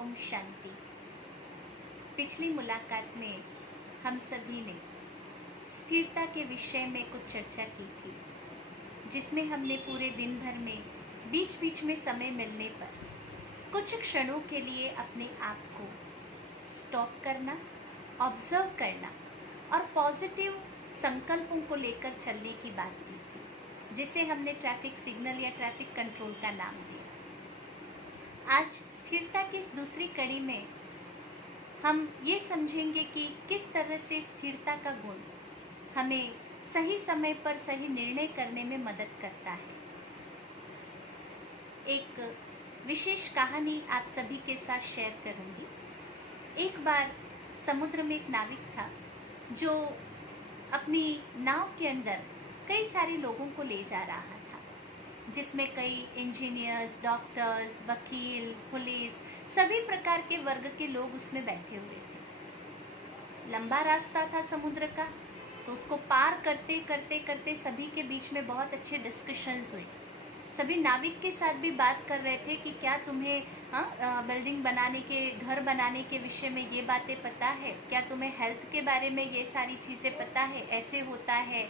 ओम शांति। पिछली मुलाकात में हम सभी ने स्थिरता के विषय में कुछ चर्चा की थी, जिसमें हमने पूरे दिन भर में बीच बीच में समय मिलने पर कुछ क्षणों के लिए अपने आप को स्टॉप करना, ऑब्जर्व करना और पॉजिटिव संकल्पों को लेकर चलने की बात की थी, जिसे हमने ट्रैफिक सिग्नल या ट्रैफिक कंट्रोल का नाम दिया। आज स्थिरता की इस दूसरी कड़ी में हम ये समझेंगे कि किस तरह से स्थिरता का गुण हमें सही समय पर सही निर्णय करने में मदद करता है। एक विशेष कहानी आप सभी के साथ शेयर करूंगी। एक बार समुद्र में एक नाविक था जो अपनी नाव के अंदर कई सारे लोगों को ले जा रहा था, जिसमें कई इंजीनियर्स, डॉक्टर्स, वकील, पुलिस, सभी प्रकार के वर्ग के लोग उसमें बैठे हुए थे। लंबा रास्ता था समुद्र का, तो उसको पार करते करते करते सभी के बीच में बहुत अच्छे डिस्कशंस हुए। सभी नाविक के साथ भी बात कर रहे थे कि क्या तुम्हें बिल्डिंग बनाने के, घर बनाने के विषय में ये बातें पता है, क्या तुम्हें हेल्थ के बारे में ये सारी चीज़ें पता है, ऐसे होता है।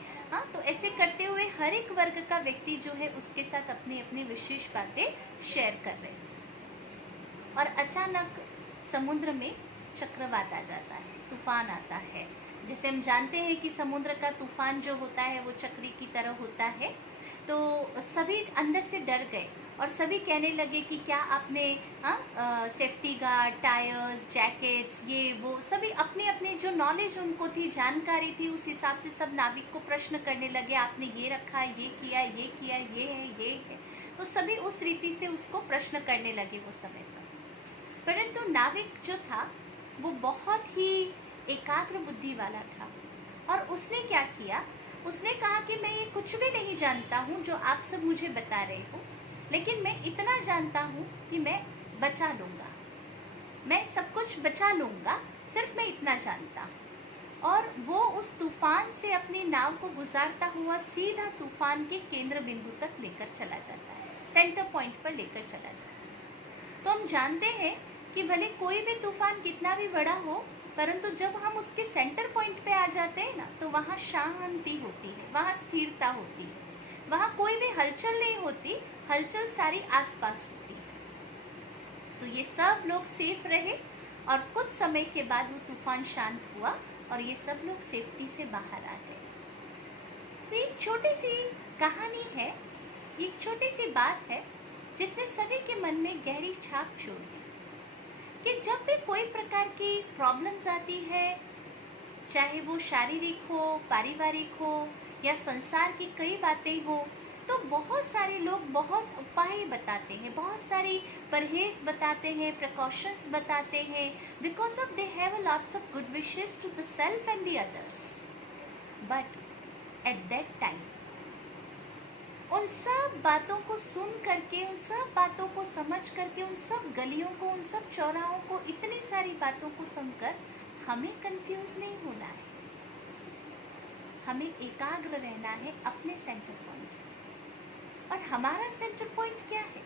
तो ऐसे करते हुए हर एक वर्ग का व्यक्ति जो है उसके साथ अपनी अपनी विशेष बातें शेयर कर रहे थे। और अचानक समुद्र में चक्रवात आ जाता है, तूफान आता है। जैसे हम जानते हैं कि समुद्र का तूफान जो होता है वो चक्री की तरह होता है। तो सभी अंदर से डर गए और सभी कहने लगे कि क्या आपने सेफ्टी गार्ड, टायर्स, जैकेट्स, ये वो सभी अपने अपने जो नॉलेज उनको थी, जानकारी थी, उस हिसाब से सब नाविक को प्रश्न करने लगे। आपने ये रखा, ये किया, ये किया, ये है, ये है। तो सभी उस रीति से उसको प्रश्न करने लगे वो समय पर। परंतु नाविक जो था वो बहुत ही एकाग्र बुद्धि वाला था और उसने क्या किया, उसने कहा कि मैं ये कुछ भी नहीं जानता हूँ जो आप सब मुझे बता रहे हो, लेकिन मैं इतना जानता हूँ कि मैं बचा लूँगा, मैं सब कुछ बचा लूँगा, सिर्फ मैं इतना जानता हूँ। और वो उस तूफान से अपनी नाव को गुजारता हुआ सीधा तूफान के केंद्र बिंदु तक लेकर चला जाता है, सेंटर पॉइंट पर लेकर चला जाता है। तो हम जानते हैं कि भले कोई भी तूफान कितना भी बड़ा हो, परंतु जब हम उसके सेंटर पॉइंट पे आ जाते हैं ना, तो वहाँ शांति होती है, वहाँ स्थिरता होती है, वहाँ कोई भी हलचल नहीं होती, हलचल सारी आसपास होती है। तो ये सब लोग सेफ रहे और कुछ समय के बाद वो तूफान शांत हुआ और ये सब लोग सेफ्टी से बाहर आ गए। तो एक छोटी सी कहानी है, एक छोटी सी बात है जिसने सभी के मन में गहरी छाप छोड़ दी कि जब भी कोई प्रकार की प्रॉब्लम्स आती है, चाहे वो शारीरिक हो, पारिवारिक हो या संसार की कई बातें हो, तो बहुत सारे लोग बहुत उपाय बताते हैं, बहुत सारी परहेज बताते हैं, प्रिकॉशंस बताते हैं, because of they have lots of good wishes to the self and the others. But at that time उन सब बातों को सुन करके, उन सब बातों को समझ करके, उन सब गलियों को, उन सब चौराहों को, इतनी सारी बातों को सुनकर हमें कंफ्यूज नहीं होना है, हमें एकाग्र रहना है अपने सेंटर पॉइंट। और हमारा सेंटर पॉइंट क्या है?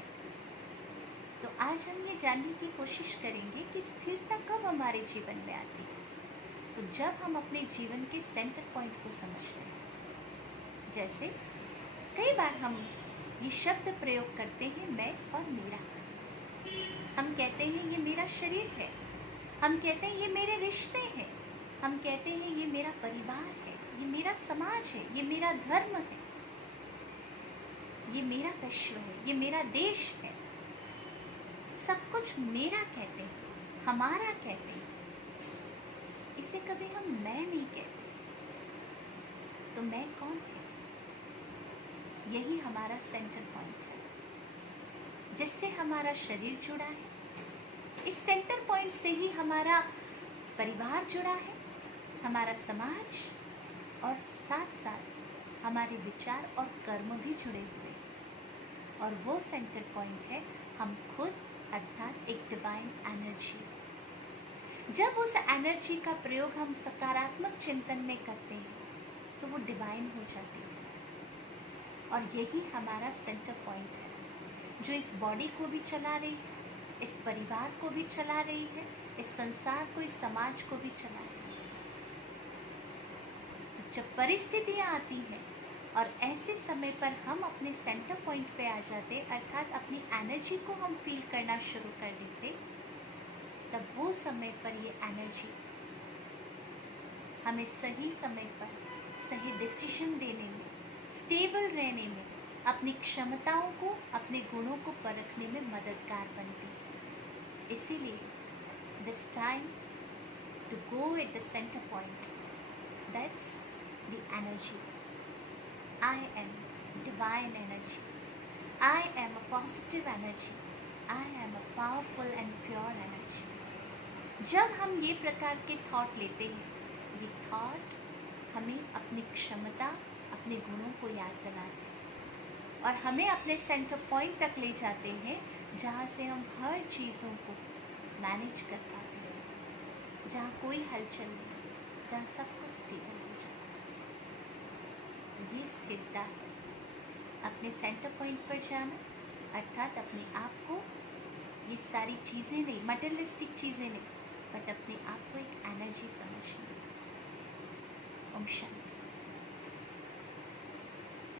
तो आज हम ये जानने की कोशिश करेंगे कि स्थिरता कब हमारे जीवन में आती है। तो जब हम अपने जीवन के सेंटर पॉइंट को समझते हैं। जैसे कई बार हम ये शब्द प्रयोग करते हैं, मैं और मेरा। हम कहते हैं ये मेरा शरीर है, हम कहते हैं ये मेरे रिश्ते हैं, हम कहते हैं ये मेरा परिवार है, ये मेरा समाज है, ये मेरा धर्म है, ये मेरा विश्व है, ये मेरा देश है। सब कुछ मेरा कहते हैं, हमारा कहते हैं। इसे कभी हम मैं नहीं कहते। तो मैं कौन है? यही हमारा सेंटर पॉइंट है, जिससे हमारा शरीर जुड़ा है। इस सेंटर पॉइंट से ही हमारा परिवार जुड़ा है, हमारा समाज, और साथ साथ हमारे विचार और कर्म भी जुड़े हुए हैं। और वो सेंटर पॉइंट है हम खुद, अर्थात एक डिवाइन एनर्जी। जब उस एनर्जी का प्रयोग हम सकारात्मक चिंतन में करते हैं तो वो डिवाइन हो जाती है। और यही हमारा सेंटर पॉइंट है जो इस बॉडी को भी चला रही है, इस परिवार को भी चला रही है, इस संसार को, इस समाज को भी चला रही है। तो जब परिस्थितियां आती हैं और ऐसे समय पर हम अपने सेंटर पॉइंट पे आ जाते, अर्थात अपनी एनर्जी को हम फील करना शुरू कर देते, तब वो समय पर ये एनर्जी हमें सही समय पर सही डिसीजन देने में, स्टेबल रहने में, अपनी क्षमताओं को, अपने गुणों को परखने में मददगार बनती है। इसीलिए this time to go at the centre point, that's the energy. I am divine energy. I am a positive energy. I am a powerful and pure energy. जब हम ये प्रकार के थॉट लेते हैं, ये थॉट हमें अपनी क्षमता, अपने गुणों को याद दिलाते हैं और हमें अपने सेंटर पॉइंट तक ले जाते हैं, जहाँ से हम हर चीज़ों को मैनेज कर पाते हैं, जहाँ कोई हलचल नहीं, जहाँ सब कुछ स्टेबल हो जाता है। ये स्थिरता है, अपने सेंटर पॉइंट पर जाना, अर्थात अपने आप को, ये सारी चीज़ें नहीं, मटेरियलिस्टिक चीज़ें नहीं, बट अपने आप को एक एनर्जी समझना। ओम शांति।